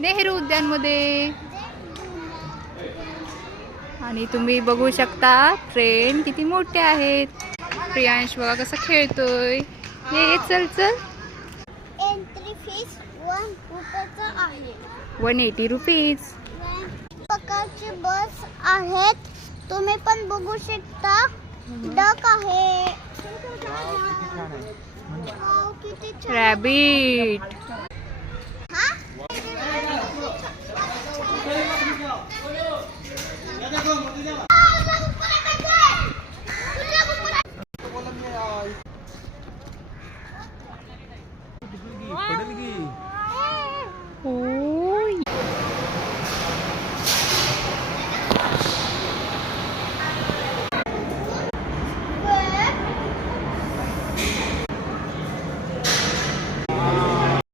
नेहरू उद्यान मध्ये. आणि तुम्ही बघू शकता ट्रेन किती मोठे आहेत. प्रियांश बघा कसं खेळतोय. ये चल चल. एंट्री फीस 1 रुपयाचं आहे. 180 रुपीज. प्रकारची बस आहेत. तुम्ही पण बघू शकता. डक आहे. किती छान. रॅबिट.